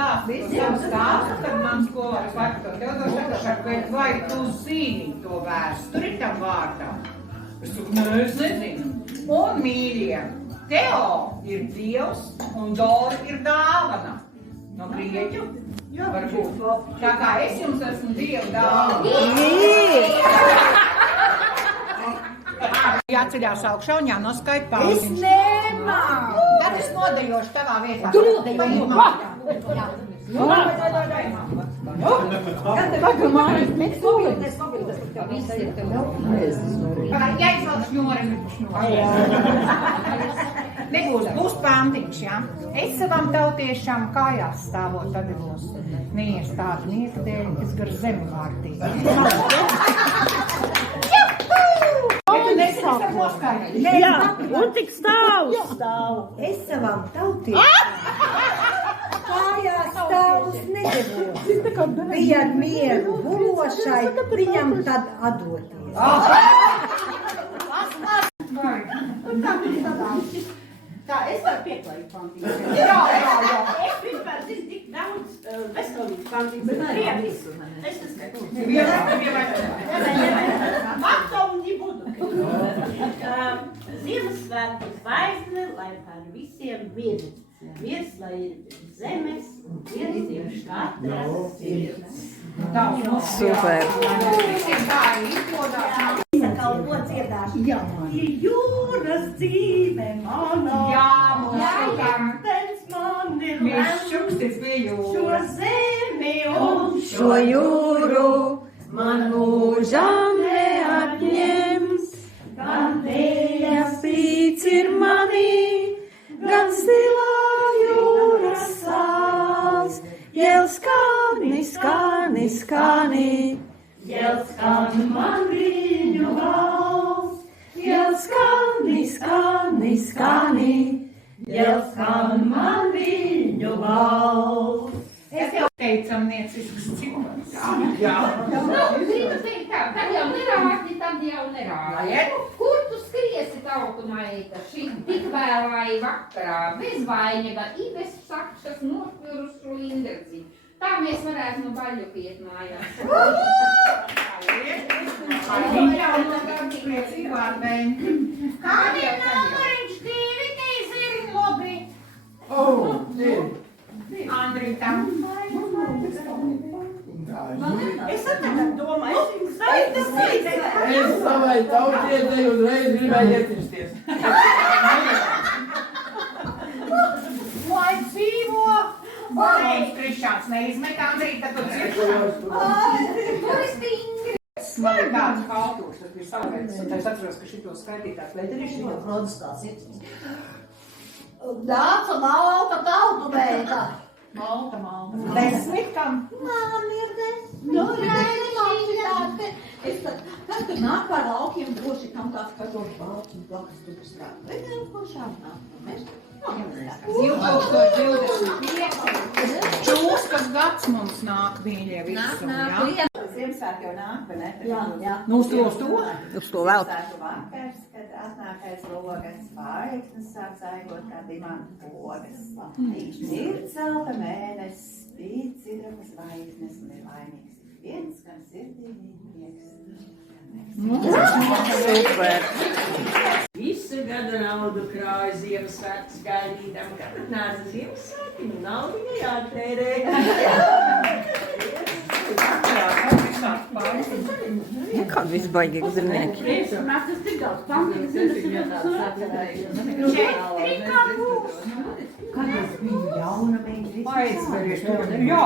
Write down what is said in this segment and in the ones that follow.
stāstu to savu stāstu, kad man skolā saka to Teodors, vai tu zini to vēsturi tam vārdam? Es saku, nē, es nezinu. Un mīļie, Teo ir dievs un Dora ir dāvana. No grieķu? Varbūt. Tā kā es jums esmu dieva dāvana. Jāceļās augšā un jānoskaita pauziņš. Es nemāku. Tad es nodeļošu tavā vietā. Tu nodeļoši. Jāizvelk šņori. Būs pantiņš, jā? Es savam tautiešām kājās stāvot padevos. Neies tādu nieku dēļ, kas gar zemi vārtīgi. Jā, un tik stāv. Es savam tautiešām kājās stāvus nedevos. Bija ar mieru bulošai, viņam tad atdoties. Tā, es varu pieklājīt pantību. Jā. Es vispār zinu tik daudz veselīgas pantību, bet prievis. Es neskaitu. Matom не буду. Ziemassvētku zvaigzne, lai par visiem mir. Miers, lai ir zemes, un miers ir katras sirds. Super. Kaut ko dziedāšu. Ir jūras dzīve manā. Kāpēc man ir lemts šo zemi un Šo jūru man mūžam neatņems, gan vējas spīts ir manī, gan stilā jūras sāls, jēl skani, skani, skani, jēl skan man viņu valsts, jēl skani, skani, skani, jēl skan man viņu valsts. Es jau teicamniecisks cilvēks. Jā. Gribu teikt tā, tad jau nerādi. Kur tu skriesi tautu maita šī tik vēlāja vakarā, bez vainega, bez sakšas nošķirušu linderci. Tā mēs varētu no baļuka iet mājās. Kādiem numuriņš 2, tīs ir labi. Andritam. Es tagad domāju, Es savai tautietei uzreiz gribēju ietisties. Lai dzīvo! Varbūt Krišāns neizmet Andrīta, tad Kur es biju? Man ir tāds haltūrs, tas bija savveids. Un es atceros, ka šito skaitītās leģerīši jau Rodskās ir. Dāca malta tautu beigā. Malta. 10 kam? Man ir 10. Nu, tad, kad nāk par laukiem, droši tam tāds kažoši balts un plakas tu strādā. Vai tev ko šādi nāk? Mēs 2025. Čūskas gads mums nāk, mīļie visi. Ziemassvētku jau nāk, vai ne? Jā. Nu, uz to? Uz to vēl. Ziemassvētku vakars, kad atnākais logas zvaigznes sāk zaigot kā dimantu pogas. Ir celta mēnesis, spīd sidraba zvaigznes un ir laimīgs. Viens, kam sirdī prieks. Super. Visu gadu naudu krāju Ziemassvētkus gaidītam, kad nāca Ziemassvētki, naudu jātērē. Kāda visbaigīga zemnieki. Mēs tas tik daudz pantīgas. 4 kā būs. Kad es biju jauna, beidz Aizveries to. Jā.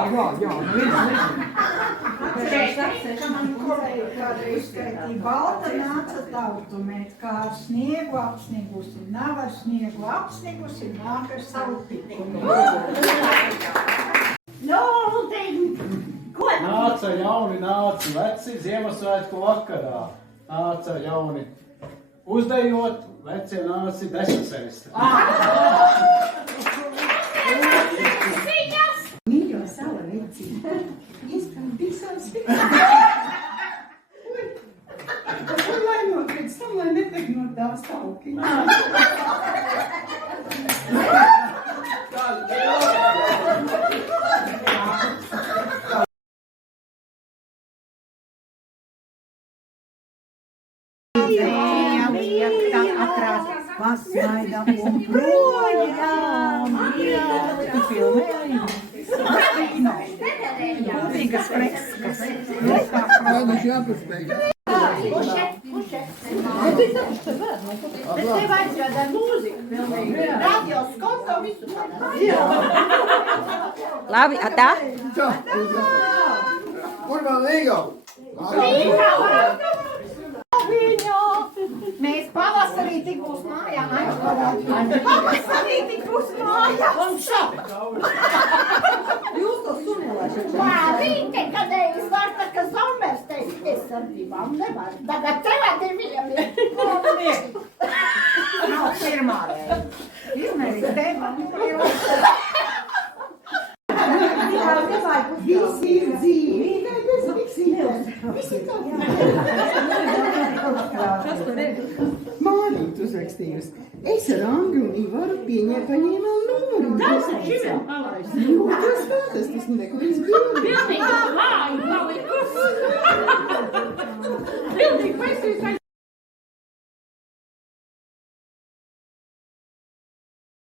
Man kolēģi kādreiz skaitīja, balta nāca tautumēt, kā ar sniegu apsnigusi, nav ar sniegu apsnigusi, nāk ar savu pikumu. Nāca jauni, nāca veci Ziemassvētku vakarā. Nāca jauni uzdejot, veci nāci desasēst. Mīļo sava vecība. Ieskan visās Un lai nokrits tam, lai netek no tās taukiņas. Zēja liekta atrās, pasmaida un projām. Jā, tu filmēji? Kūtīgas freskas. Bet tev aizrādā mūziku pilnīgi. Radio skoto visu tādā. Labi, tā? Kur man līgo? Mēs pavasarī tik būs mājā. Pavasarī tik būs mājā. Un šapa. Jūs to sunelāšat. Vīte, kad es varu tā, ka zombers teikt, es ar divām nevaru. Tagad tev ir viņam ir. Nav pirmā reize. Izmēris tev. Visi ir dzīvi. Mānīt uzrakstījusi. Es ar Angu un Ivaru paņēmām numuru. Tas ir šim palaist. Tas nekur izbīja. Pilnīgi